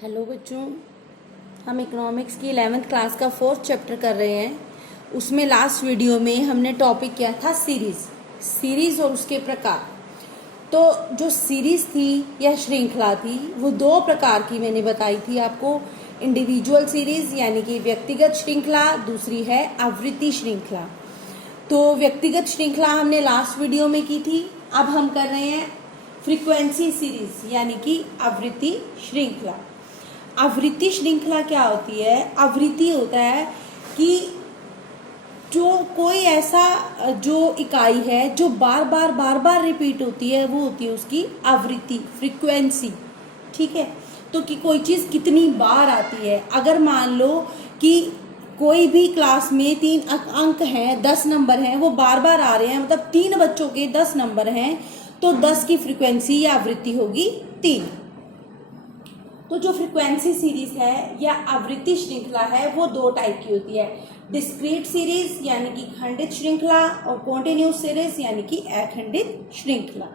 Hello बच्चों, हम economics की 11th क्लास का 4th चैप्टर कर रहे हैं। उसमें लास्ट वीडियो में हमने टॉपिक किया था सीरीज और उसके प्रकार। तो जो सीरीज थी या श्रृंखला थी वो दो प्रकार की मैंने बताई थी आपको। इंडिविजुअल सीरीज यानी कि व्यक्तिगत श्रृंखला, दूसरी है आवृत्ति श्रृंखला। तो व्यक्तिगत श्रृंखला हमने लास्ट वीडियो में की थी। अब हम कर रहे हैं फ्रीक्वेंसी सीरीज यानी कि आवृत्ति श्रृंखला। आवृत्ति श्रृंखला क्या होती है? आवृत्ति होता है कि जो कोई ऐसा जो इकाई है जो बार बार रिपीट होती है वो होती है उसकी आवृत्ति, फ्रीक्वेंसी। ठीक है, तो कि कोई चीज कितनी बार आती है। अगर मान लो कि कोई भी क्लास में 3 अंक हैं, 10 नंबर हैं, वो बार बार आ रहे हैं, मतलब 3 बच्चों के 10 नंबर हैं, तो 10 की फ्रीक्वेंसी या आवृत्ति होगी 3। तो जो फ्रीक्वेंसी सीरीज है या आवृत्ति श्रृंखला है वो दो टाइप की होती है। डिस्क्रीट सीरीज यानी कि खंडित श्रृंखला और कॉन्टिन्यूस सीरीज यानी कि अखंडित श्रृंखला।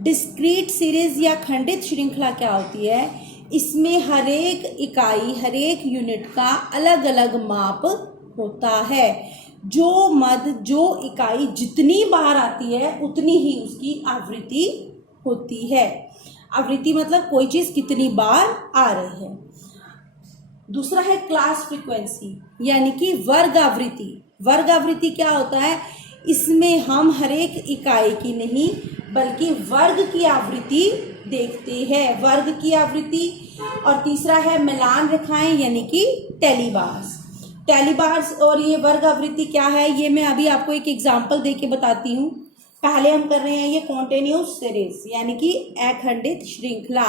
डिस्क्रीट सीरीज या खंडित श्रृंखला क्या होती है? इसमें हर एक इकाई, हर एक यूनिट का अलग अलग माप होता है। जो इकाई जितनी बार आती है उतनी ही उसकी आवृत्ति होती है। आवृत्ति मतलब कोई चीज कितनी बार आ रही है। दूसरा है क्लास फ्रीक्वेंसी यानी कि वर्ग आवृत्ति। वर्ग आवृत्ति क्या होता है? इसमें हम हर एक इकाई की नहीं बल्कि वर्ग की आवृत्ति देखते हैं, वर्ग की आवृत्ति। और तीसरा है मिलान रेखाएं यानी कि टेलीबार्स। और ये वर्ग आवृत्ति क्या है ये मैं अभी आपको एक एग्जांपल देके बताती हूँ। पहले हम कर रहे हैं ये कॉन्टिन्यूस सीरीज यानी कि अखंडित श्रृंखला।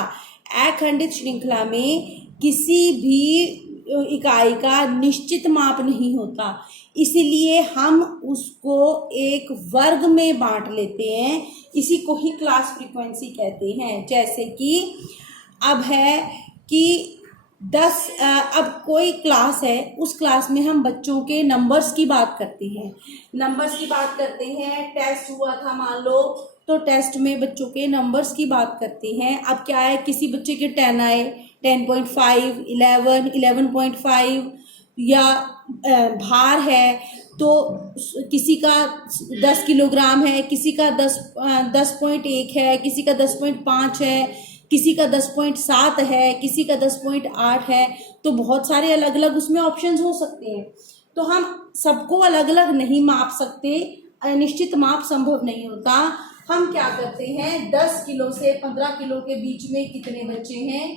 अखंडित श्रृंखला में किसी भी इकाई का निश्चित माप नहीं होता, इसीलिए हम उसको एक वर्ग में बांट लेते हैं। इसी को ही क्लास फ्रीक्वेंसी कहते हैं। जैसे कि अब है कि 10 अब कोई क्लास है, उस क्लास में हम बच्चों के नंबर्स की बात करते हैं। टेस्ट हुआ था मान लो, तो टेस्ट में बच्चों के नंबर्स की बात करते हैं। अब क्या है, किसी बच्चे के 10 आए, 10.5, 11, 11.5 या भार है, तो किसी का 10 किलोग्राम है, किसी का 10.1 है, किसी का 10.5 है, किसी का 10.7 है, किसी का 10.8 है। तो बहुत सारे अलग अलग उसमें ऑप्शंस हो सकते हैं। तो हम सबको अलग अलग नहीं माप सकते, निश्चित माप संभव नहीं होता। हम क्या करते हैं, 10 किलो से 15 किलो के बीच में कितने बच्चे हैं,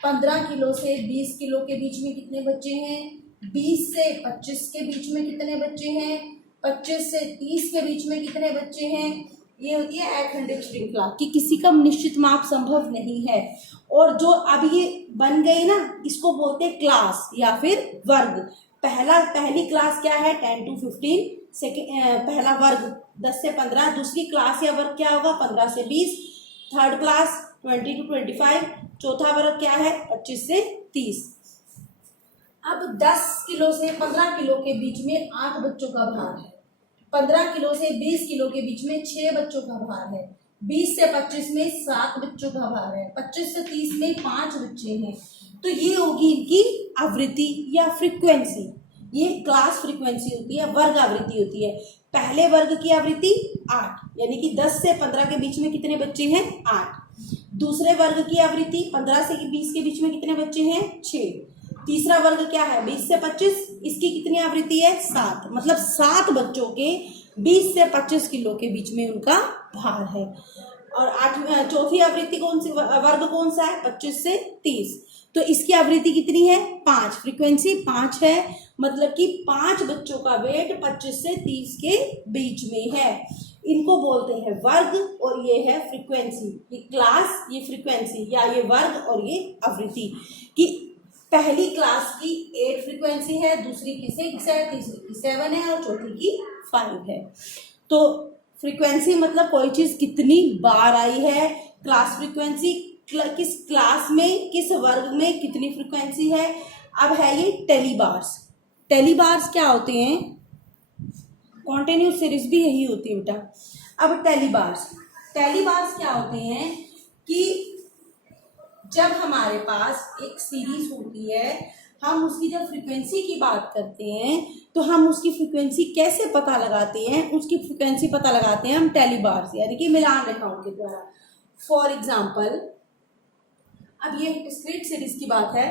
15 किलो से 20 किलो के बीच में कितने बच्चे हैं, 20 से 25 के बीच में कितने बच्चे हैं, 25 से 30 के बीच में कितने बच्चे हैं। ये होती है अखंडित श्रृंखला कि किसी का निश्चित माप संभव नहीं है। और जो अब ये बन गई ना, इसको बोलते हैं क्लास या फिर वर्ग। पहली क्लास क्या है, 10 to 15। पहला वर्ग 10 से 15। दूसरी क्लास या वर्ग क्या होगा, 15 से 20। Third class 20 to 25। चौथा वर्ग क्या है, 25 से 30। अब 10 किलो से 15 किलो के बीच में 8 बच्चों का भार है। 15 किलो से 20 किलो के बीच में 6 बच्चों का भार है। 20 से 25 में 7 बच्चों का भार है। 25 से 30 में 5 बच्चे हैं। तो ये होगी इनकी आवृत्ति या फ्रीक्वेंसी। ये क्लास फ्रीक्वेंसी होती है, वर्ग आवृत्ति होती है। पहले वर्ग की आवृत्ति 8 यानी कि 10 से 15 के बीच में कितने बच्चे हैं, 8। दूसरे वर्ग की आवृत्ति 15 से 20 के बीच में कितने बच्चे हैं, 6। तीसरा वर्ग क्या है, 20 से 25, इसकी कितनी आवृत्ति है, 7। मतलब 7 बच्चों के 20 से 25 किलो के बीच में उनका भार है। और चौथी आवृत्ति वर्ग कौन सा है, 25 से 30। तो इसकी आवृत्ति कितनी है, 5। फ्रीक्वेंसी 5 है, मतलब कि 5 बच्चों का वेट 25 से 30 के बीच में है। इनको बोलते हैं वर्ग और ये है फ्रीक्वेंसी। ये क्लास, ये फ्रीक्वेंसी, या ये वर्ग और ये आवृत्ति। कि पहली क्लास की 8 फ्रीक्वेंसी है, दूसरी की 6 है, तीसरी की 7 है और चौथी की 5 है। तो फ्रीक्वेंसी मतलब कोई चीज कितनी बार आई है। क्लास फ्रीक्वेंसी किस क्लास में, किस वर्ग में कितनी फ्रीक्वेंसी है। अब है ये टेलीबार्स। टेलीबार्स क्या होते हैं, कॉन्टिन्यूस सीरीज भी यही होती है बेटा। अब टेलीबार्स क्या होते हैं कि जब हमारे पास एक सीरीज होती है, हम उसकी जब फ्रीक्वेंसी की बात करते हैं तो हम उसकी फ्रीक्वेंसी कैसे पता लगाते हैं? उसकी फ्रीक्वेंसी पता लगाते हैं हम टेली बार से, यानी कि मिलान रेखाओं के द्वारा। फॉर एग्जाम्पल, अब ये डिस्क्रीट सीरीज की बात है,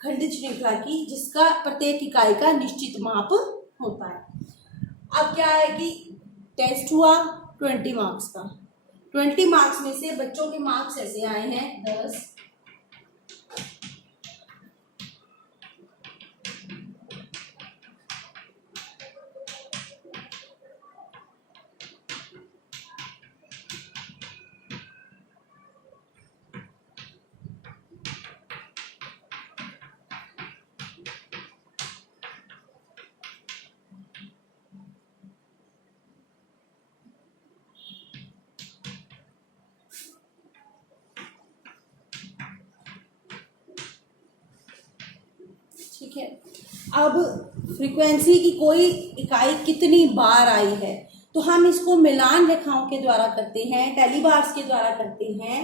खंडित श्रृंखला की, जिसका प्रत्येक इकाई का निश्चित माप होता है। अब क्या है कि टेस्ट हुआ 20 मार्क्स का, 20 मार्क्स में से बच्चों के मार्क्स ऐसे आए हैं 10, ठीक है। अब फ्रीक्वेंसी की कोई इकाई कितनी बार आई है तो हम इसको मिलान रेखाओं के द्वारा करते हैं, टेली बार्स के द्वारा करते हैं।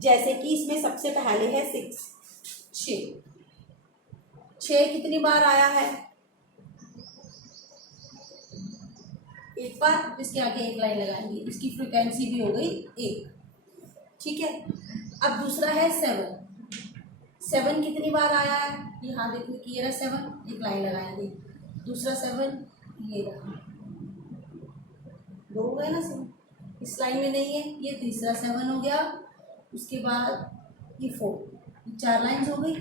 जैसे कि इसमें सबसे पहले है 6 कितनी बार आया है? एक बार, इसके आगे एक लाइन लगाएंगे, इसकी फ्रीक्वेंसी भी हो गई 1। ठीक है। अब दूसरा है 7 कितनी बार आया है? यहाँ देखो कि ये रहा 7, एक लाइन लगाएंगे, दूसरा 7 ये रहा, 2 हो गए ना 7, इस लाइन में नहीं है, ये तीसरा 7 हो गया, उसके बाद ये 4, 4 लाइन्स हो गई।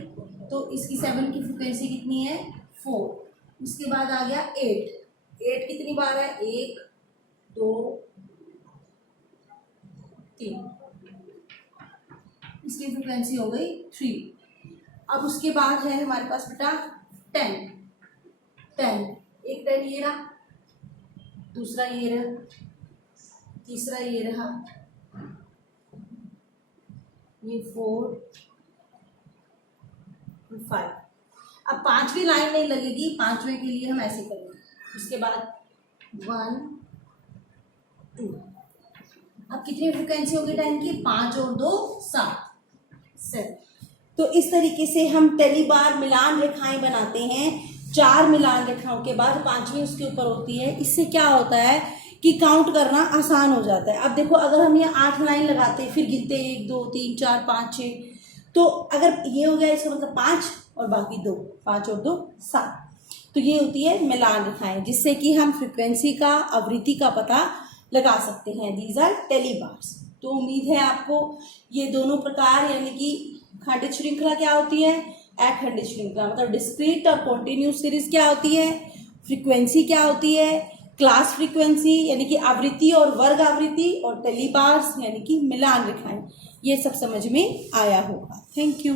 तो इसकी 7 की फ्रीक्वेंसी कितनी है? 4। उसके बाद आ गया 8 कितनी बार है? 1 2 3, इसकी फ्रीक्वेंसी हो गई 3। अब उसके बाद है हमारे पास बेटा 10, एक 10 ये रहा, दूसरा ये रहा, तीसरा ये रहा, ये 4 5। अब पांचवी लाइन नहीं लगेगी, पांचवे के लिए हम ऐसे करेंगे, उसके बाद 1 2। अब कितनी फ्रीक्वेंसी होगी 10 की? 5 और 2 7। तो इस तरीके से हम टेली बार मिलान रेखाएं बनाते हैं। 4 मिलान रेखाओं के बाद 5वीं उसके ऊपर होती है। इससे क्या होता है कि काउंट करना आसान हो जाता है। अब देखो, अगर हम ये 8 लाइन लगाते फिर गिनते 1 2 3 4 5 6, तो अगर ये हो गया इसका मतलब 5 और बाकी 2, 5 और 2 7। तो ये होती है मिलान रेखाएं, जिससे कि हम फ्रिक्वेंसी का, आवृत्ति का पता लगा सकते हैं। These are tally bars. तो उम्मीद है आपको ये दोनों प्रकार, यानी कि खंडित श्रृंखला क्या होती है, अखंडित श्रृंखला मतलब डिस्क्रीट और कॉन्टिन्यूस सीरीज क्या होती है, फ्रीक्वेंसी क्या होती है, क्लास फ्रीक्वेंसी यानी कि आवृत्ति और वर्ग आवृत्ति, और टेली बार्स यानी कि मिलान रेखाएं, ये सब समझ में आया होगा। Thank you.